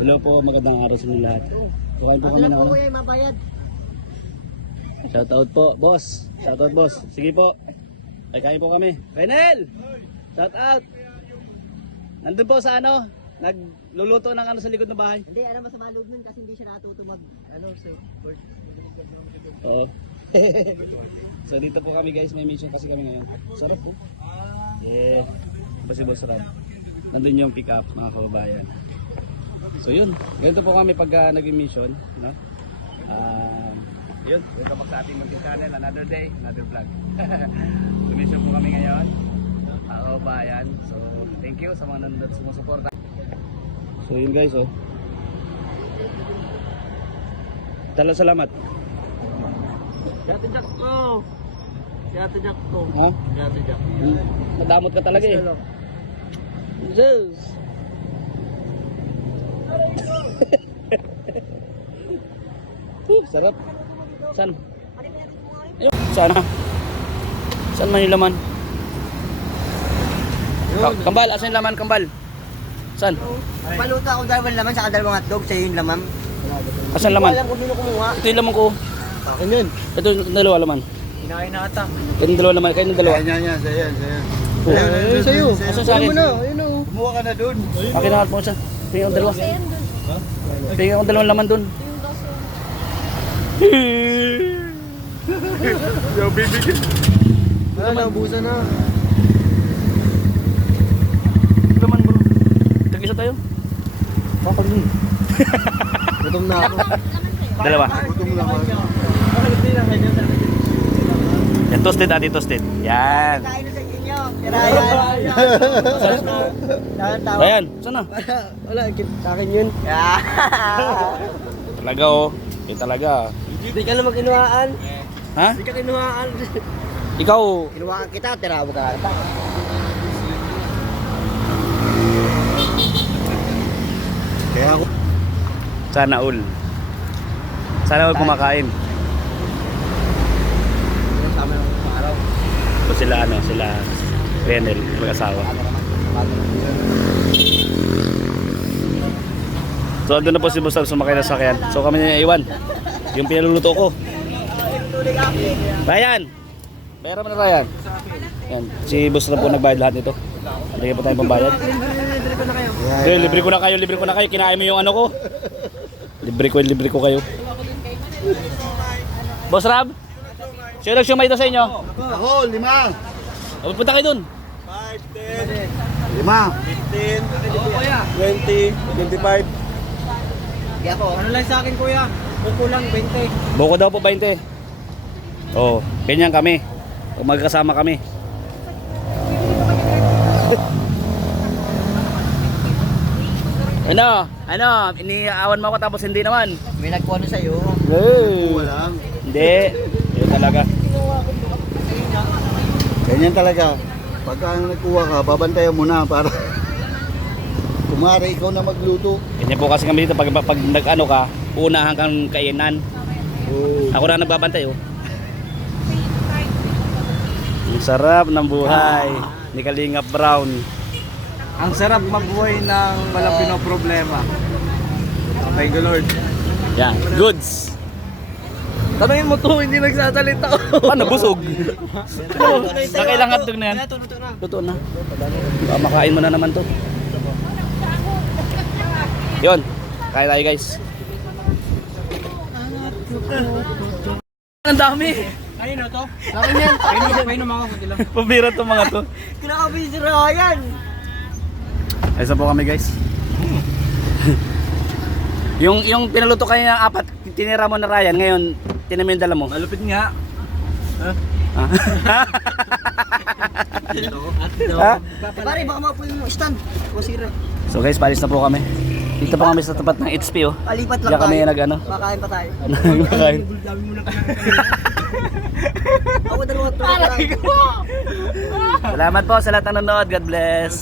Hello po, magandang araw sa inyo lahat. Kukain po kami na ano. Shoutout po, boss. Shoutout boss. Sige po. Ay, kain po kami. Kainel! Shoutout! Nandun po sa ano, nagluluto ng ano sa likod ng bahay. Hindi, alam masama loob nun kasi hindi siya natuto mag, surfboard. Oo. So dito po kami guys, may mission kasi kami ngayon. Sarap po. Yeah. Kasi boss Rob. Nandun yung pick up mga kababayan. So yun, ganito po kami pag naging mission, no? Yun, welcome back sa ating munting channel, another day, another vlog. So mission po kami ngayon, mga kababayan. So thank you sa mga nandun sumusuporta. So yun guys, oh. Salamat. Yatijak ko! Yatijak ko! Ha? Yatijak. Madamot ka talaga eh. Zeus! Sarap. Saan? Sana? Saan man yung laman? Kambal, asan yung laman kambal? Saan? Paluto ako dalawang laman sa dalawang hotdog, sa'yo yung laman. Asan laman? Alam kung sino kumuha. Ito yung laman ko. Akin yun. Ito yung dalawa laman. Kinain na ata. Ito yung dalawa laman. Kayo yung dalawa. Yan, sa'yo. Ayun, Sa'yo. Asan sa akin? Ayun o. Kumuha ka na dun. Akin na mo siya. Tingnan ang dalawa. Tingnan ang dalawang laman dun. Yo, baby. Wala na, ubusan na. Laman bro. Tag-isa tayo. Bakal ni. Gutom na ako. Dalawa. Gutom lang ako. Yan, toasted ati, toasted. Yan. Kain na sa inyo. Kirayan. Ayan, saan na? Wala, sa akin yun. Talaga oh. Eh talaga. Hindi ka naman kinuhaan. Ha? Hindi ka kinuhaan. Ikaw. Kinuhaan kita, tirawa ka. Kaya ako. Sana all. Sana all kumakain. Sama ng araw. So sila ano, sila Renel, mag-asawa. So andun na po si Bustab sumakay na sakyan. So kami na iwan. Yung pinaluluto ko. Ryan! Pera mo na Ryan. Yan. Si Bustab po nagbayad lahat nito. Hindi po tayong pambayad. Libre ko na kayo. Kinain mo yung ano ko. Libre ko kayo. Boss Rab? Sino nagsiumay ito sa inyo? Ako, 5. Punta kayo dun. 5, 10. 15, 20, 25. Kaya ako, ano lang sa akin kuya? Kukulang 20. Buko daw po 20. Oo, ganyan kami. Kung magkasama kami. Ano, iniaawan mo ako tapos hindi naman. May nagkuha na sa'yo. Hey. Walang. Hindi. Yun talaga. Ganyan talaga. Pagka nagkuha ka, babantayan mo na para kumari ikaw na magluto. Ganyan po kasi kami dito pag nag-ano ka, unahan kang kainan. Oh. Ako na nagbabantay oh. Ang sarap ng buhay ni Kalingap Brown. Ang sarap mabuhay ng walang pinoproblema. Thank you Lord. Yan, goods. Tanungin mo to, hindi nagsasalita. Paano busog? Nakailang hotdog na yan? Totoo na. Baka makain mo na naman to. Yun, kaya tayo guys. Ang dami. Ayun na to? Lakin yan. Painom ako. Pabira to mga to. Kinakabi si Ryan. Ayos na po kami guys. yung pinaluto kayo ng 4, tinira mo na Ryan, ngayon tinamin dala mo. Malupit nga. Ha? Pare, baka mapunin yung stand. Masira. So guys, palis na po kami. Dito pa kami sa tapat ng HP oh. Palipat lang Diyan kami nag-ano. Makain pa tayo. Nakain. Dami mo na Ako dalawa to. Salamat po sa lahat ng nanonood. God bless.